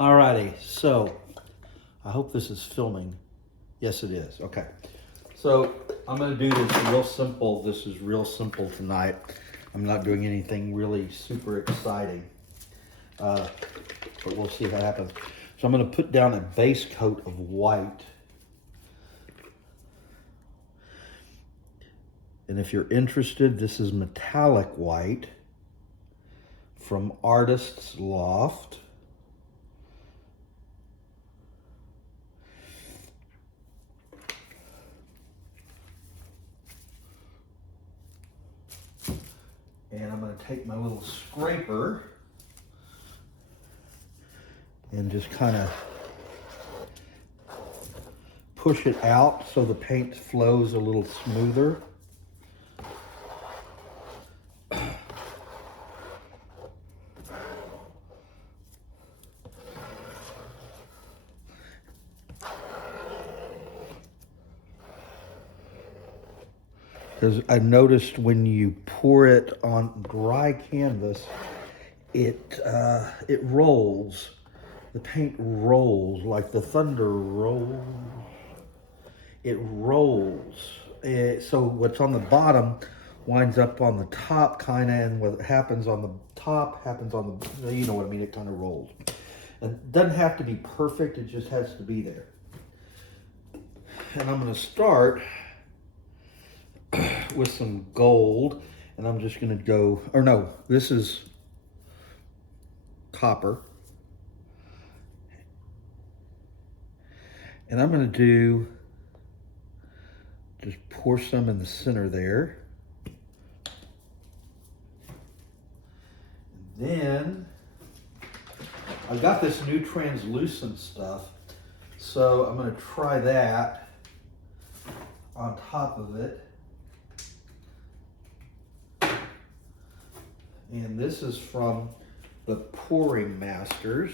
Alrighty, so I hope this is filming. Yes, it is. Okay. So I'm going to do this real simple. This is real simple tonight. I'm not doing anything really super exciting, but we'll see if that happens. So I'm going to put down a base coat of white. And if you're interested, this is metallic white from Artist's Loft. And I'm going to take my little scraper and just kind of push it out so the paint flows a little smoother. Because I noticed when you pour it on dry canvas, it rolls. The paint rolls like the thunder rolls. It rolls. So what's on the bottom winds up on the top, kind of, and what happens on the top happens on the, you know what I mean, it kind of rolls. It doesn't have to be perfect, it just has to be there. And I'm going to start with some gold, and I'm just going to go, or no, this is copper. And I'm going to do, just pour some in the center there. And then I've got this new translucent stuff, so I'm going to try that on top of it. And this is from the Pouring Masters.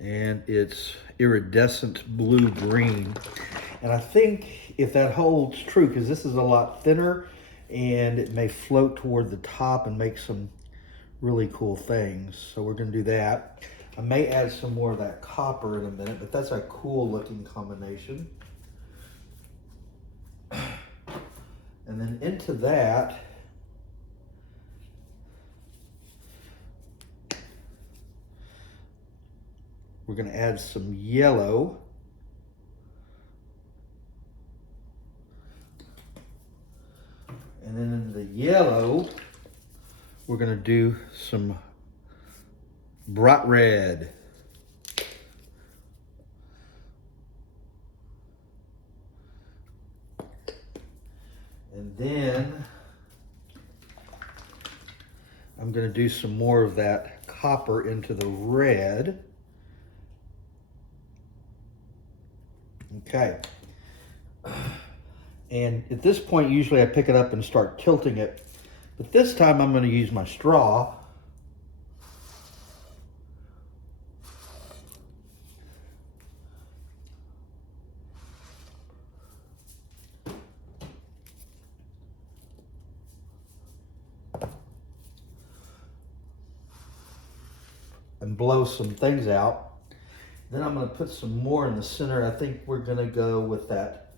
And it's iridescent blue-green. And I think if that holds true, because this is a lot thinner and it may float toward the top and make some really cool things. So we're going to do that. I may add some more of that copper in a minute, but that's a cool looking combination. And then into that, we're going to add some yellow. And then in the yellow, we're going to do some bright red. And then I'm going to do some more of that copper into the red. Okay. And at this point, usually I pick it up and start tilting it. But this time I'm going to use my straw. And blow some things out. Then I'm going to put some more in the center. I think we're going to go with that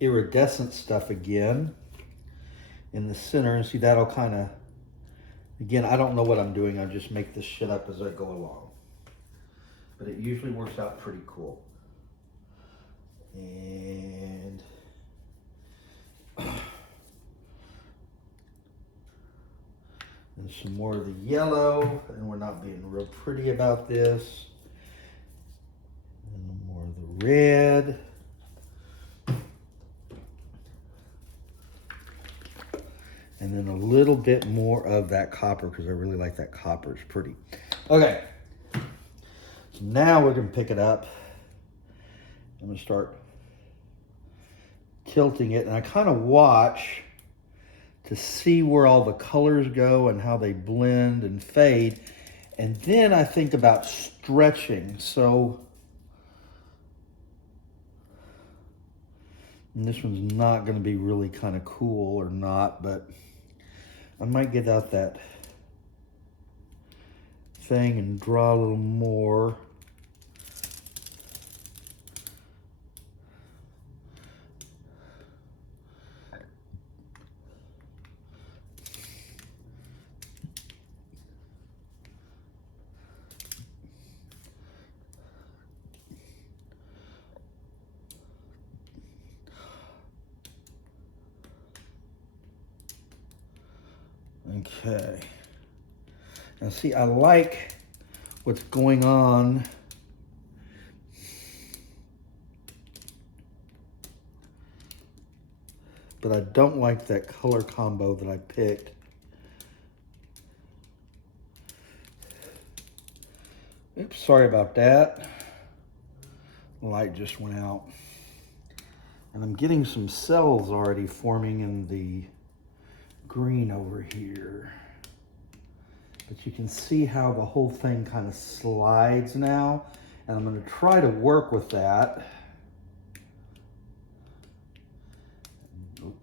iridescent stuff again in the center. And see, that'll kind of, again, I don't know what I'm doing. I just make this shit up as I go along. But it usually works out pretty cool. And and some more of the yellow, and we're not being real pretty about this. And more of the red. And then a little bit more of that copper, because I really like that copper, it's pretty. Okay, so now we're gonna pick it up. I'm gonna start tilting it, and I kind of watch to see where all the colors go and how they blend and fade. And then I think about stretching. So, and this one's not going to be really kind of cool or not, but I might get out that thing and draw a little more. Okay. Now see, I like what's going on. But I don't like that color combo that I picked. Oops, sorry about that. The light just went out. And I'm getting some cells already forming in the green over here. But you can see how the whole thing kind of slides now. And I'm going to try to work with that.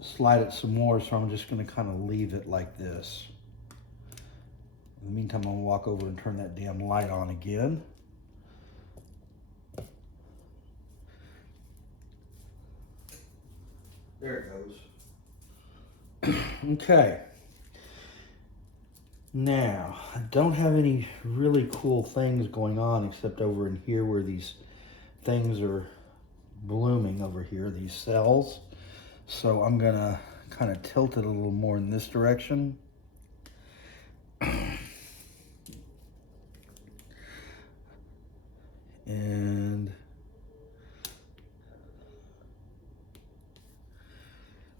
Slide it some more, so I'm just going to kind of leave it like this. In the meantime, I'm going to walk over and turn that damn light on again. There it goes. Okay. Now, I don't have any really cool things going on except over in here where these things are blooming over here, these cells. So I'm gonna kind of tilt it a little more in this direction. And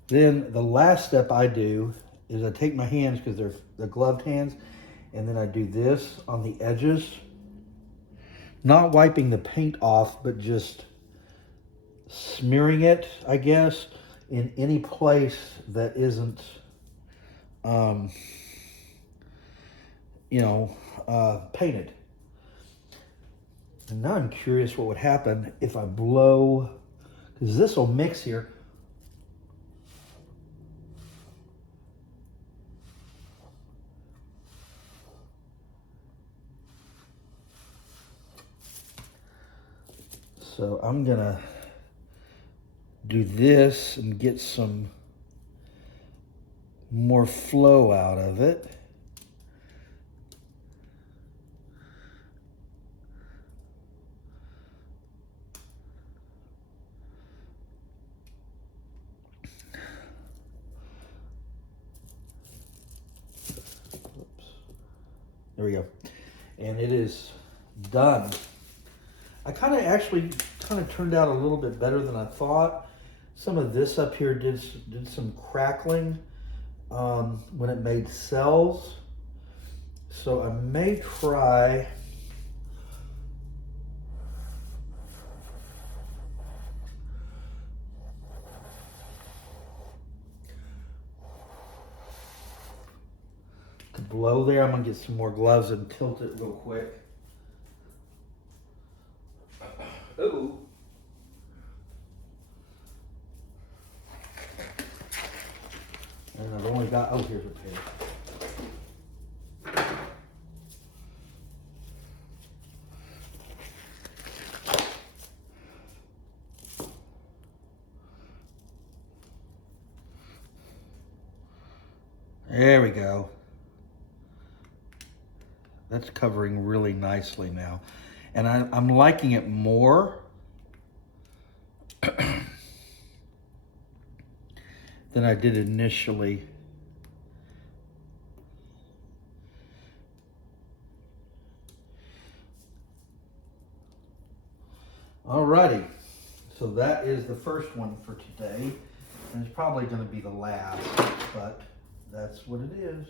then the last step I do is I take my hands, because they're the gloved hands, and then I do this on the edges. Not wiping the paint off, but just smearing it, I guess, in any place that isn't, painted. And now I'm curious what would happen if I blow, because this will mix here. So I'm gonna do this and get some more flow out of it. Oops. There we go. And it is done. I kind of turned out a little bit better than I thought. Some of this up here did some crackling when it made cells. So I may try to blow there. I'm gonna get some more gloves and tilt it real quick. Ooh. And I've only got, here's a pair. There we go. That's covering really nicely now. And I'm liking it more than I did initially. Alrighty, so that is the first one for today. And it's probably gonna be the last, but that's what it is.